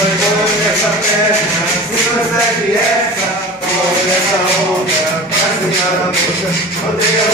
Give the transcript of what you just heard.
Foi bom nessa terra, se não segue essa, bom nessa onda, pra senhora moça, odeia